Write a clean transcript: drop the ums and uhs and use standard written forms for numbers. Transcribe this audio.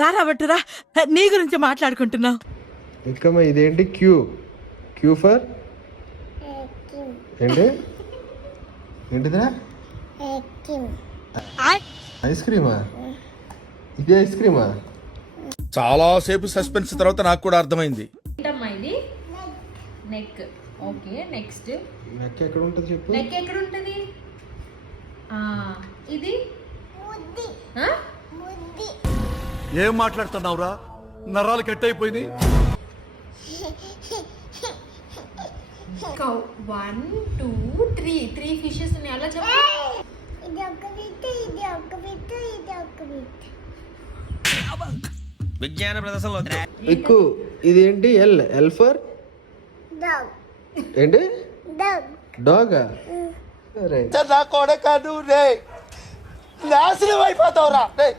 రారా బట్టురా, నీ గురించి మాట్లాడుకుంటున్నాం. ఇంకా ఇదేంటి? క్యూ క్యూ ఫర్ ఏంటి? ఏంటిదిరా? ఐస్ క్రీమా? ఇది ఐస్ క్రీమా? చాలా సేపు సస్పెన్స్ తర్వాత నాకు కూడా అర్థమైంది. ఏంటమ్మా ఇది? నెక్. Okay, next. నెక్ ఎక్కడ ఉంటుంది చెప్పు. నెక్ ఎక్కడ ఉంటుంది? ఇది ఏం మాట్లాడుతున్నావురా? నరాలు కట్ అయిపోయింది. 1 2 3 ఫిషెస్ ఉన్నాయి. అలా చెప్పు. విజ్ఞాన ప్రదర్శనలో ఎక్కు. ఇదేంటి? ఎల్ ఎల్ ఫర్ ఏంటి? డాగా? నా కొడక నువ్వు నాశనం అయిపోతావురా.